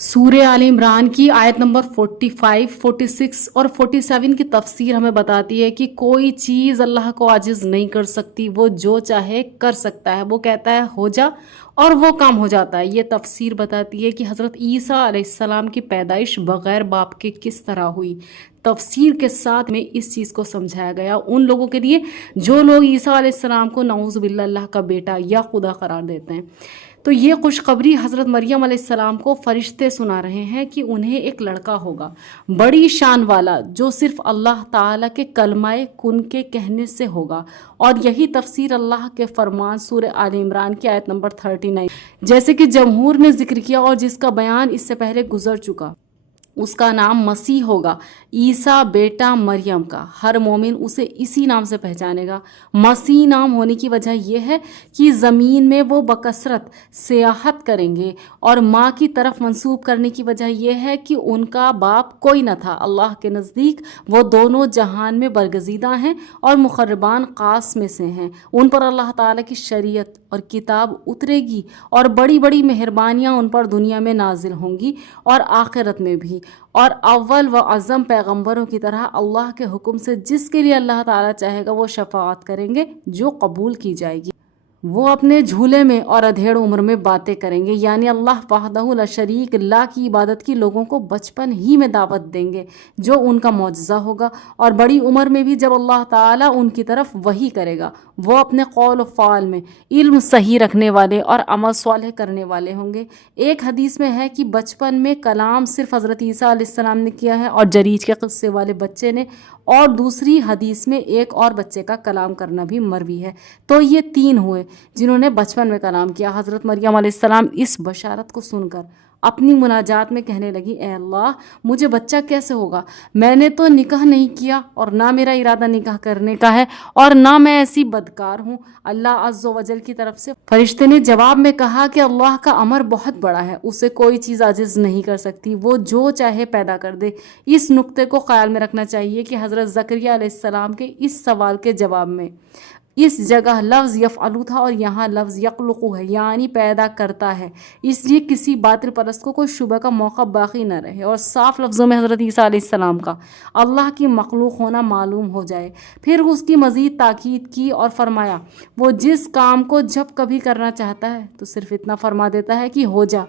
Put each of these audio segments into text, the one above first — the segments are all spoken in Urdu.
سورہ آل عمران کی آیت نمبر 45، 46 اور 47 کی تفسیر ہمیں بتاتی ہے کہ کوئی چیز اللہ کو عاجز نہیں کر سکتی، وہ جو چاہے کر سکتا ہے، وہ کہتا ہے ہو جا اور وہ کام ہو جاتا ہے۔ یہ تفسیر بتاتی ہے کہ حضرت عیسیٰ علیہ السلام کی پیدائش بغیر باپ کے کس طرح ہوئی۔ تفسیر کے ساتھ میں اس چیز کو سمجھایا گیا ان لوگوں کے لیے جو لوگ عیسیٰ علیہ السلام کو نعوذ باللہ اللہ کا بیٹا یا خدا قرار دیتے ہیں۔ تو یہ خوشخبری حضرت مریم علیہ السلام کو فرشتے سنا رہے ہیں کہ انہیں ایک لڑکا ہوگا، بڑی شان والا، جو صرف اللہ تعالیٰ کے کلمہ کن کے کہنے سے ہوگا۔ اور یہی تفسیر اللہ کے فرمان سورہ آل عمران کی آیت نمبر 39 جیسے کہ جمہور نے ذکر کیا اور جس کا بیان اس سے پہلے گزر چکا، اس کا نام مسیح ہوگا، عیسیٰ بیٹا مریم کا۔ ہر مومن اسے اسی نام سے پہچانے گا۔ مسیح نام ہونے کی وجہ یہ ہے کہ زمین میں وہ بکثرت سیاحت کریں گے، اور ماں کی طرف منسوب کرنے کی وجہ یہ ہے کہ ان کا باپ کوئی نہ تھا۔ اللہ کے نزدیک وہ دونوں جہان میں برگزیدہ ہیں اور مقربان خاص میں سے ہیں۔ ان پر اللہ تعالیٰ کی شریعت اور کتاب اترے گی اور بڑی بڑی مہربانیاں ان پر دنیا میں نازل ہوں گی اور آخرت میں بھی، اور اول و اعظم پیغمبروں کی طرح اللہ کے حکم سے جس کے لیے اللہ تعالیٰ چاہے گا وہ شفاعت کریں گے جو قبول کی جائے گی۔ وہ اپنے جھولے میں اور ادھیڑ عمر میں باتیں کریں گے، یعنی اللہ وحدہ لا شریک لا کی عبادت کی لوگوں کو بچپن ہی میں دعوت دیں گے جو ان کا معجزہ ہوگا، اور بڑی عمر میں بھی جب اللہ تعالیٰ ان کی طرف وحی کرے گا وہ اپنے قول و فعل میں علم صحیح رکھنے والے اور عمل صالح کرنے والے ہوں گے۔ ایک حدیث میں ہے کہ بچپن میں کلام صرف حضرت عیسیٰ علیہ السلام نے کیا ہے اور جریج کے قصے والے بچے نے، اور دوسری حدیث میں ایک اور بچے کا کلام کرنا بھی مروی ہے۔ تو یہ تین ہوئے جنہوں نے بچپن میں کلام کیا۔ حضرت مریم علیہ السلام اس بشارت کو سن کر اپنی مناجات میں کہنے لگی، اے اللہ مجھے بچہ کیسے ہوگا؟ میں نے تو نکاح نہیں کیا اور نہ میرا ارادہ نکاح کرنے کا ہے اور نہ میں ایسی بدکار ہوں۔ اللہ عز و جل کی طرف سے فرشتے نے جواب میں کہا کہ اللہ کا امر بہت بڑا ہے، اسے کوئی چیز عاجز نہیں کر سکتی، وہ جو چاہے پیدا کر دے۔ اس نقطے کو خیال میں رکھنا چاہیے کہ حضرت زکریا علیہ السلام کے اس سوال کے جواب میں اس جگہ لفظ یفعلو تھا اور یہاں لفظ یخلقو ہے، یعنی پیدا کرتا ہے، اس لیے کسی باطل پرست کو کوئی شبہ کا موقع باقی نہ رہے اور صاف لفظوں میں حضرت عیسیٰ علیہ السلام کا اللہ کی مخلوق ہونا معلوم ہو جائے۔ پھر اس کی مزید تاکید کی اور فرمایا، وہ جس کام کو جب کبھی کرنا چاہتا ہے تو صرف اتنا فرما دیتا ہے کہ ہو جا،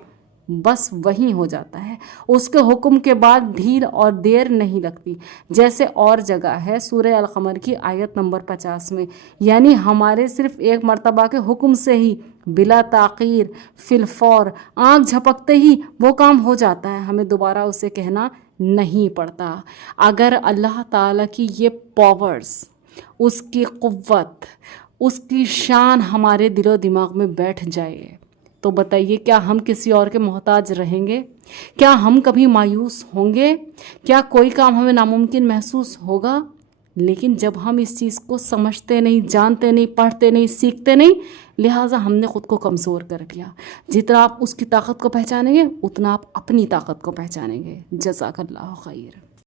بس وہی ہو جاتا ہے، اس کے حکم کے بعد ڈھیل اور دیر نہیں لگتی، جیسے اور جگہ ہے سورہ القمر کی آیت نمبر 50 میں، یعنی ہمارے صرف ایک مرتبہ کے حکم سے ہی بلا تاخیر فی الفور آنکھ جھپکتے ہی وہ کام ہو جاتا ہے، ہمیں دوبارہ اسے کہنا نہیں پڑتا۔ اگر اللہ تعالیٰ کی یہ پاورز، اس کی قوت، اس کی شان ہمارے دل و دماغ میں بیٹھ جائے تو بتائیے کیا ہم کسی اور کے محتاج رہیں گے؟ کیا ہم کبھی مایوس ہوں گے؟ کیا کوئی کام ہمیں ناممکن محسوس ہوگا؟ لیکن جب ہم اس چیز کو سمجھتے نہیں، جانتے نہیں، پڑھتے نہیں، سیکھتے نہیں، لہٰذا ہم نے خود کو کمزور کر دیا۔ جتنا آپ اس کی طاقت کو پہچانیں گے اتنا آپ اپنی طاقت کو پہچانیں گے۔ جزاک اللہ خیر۔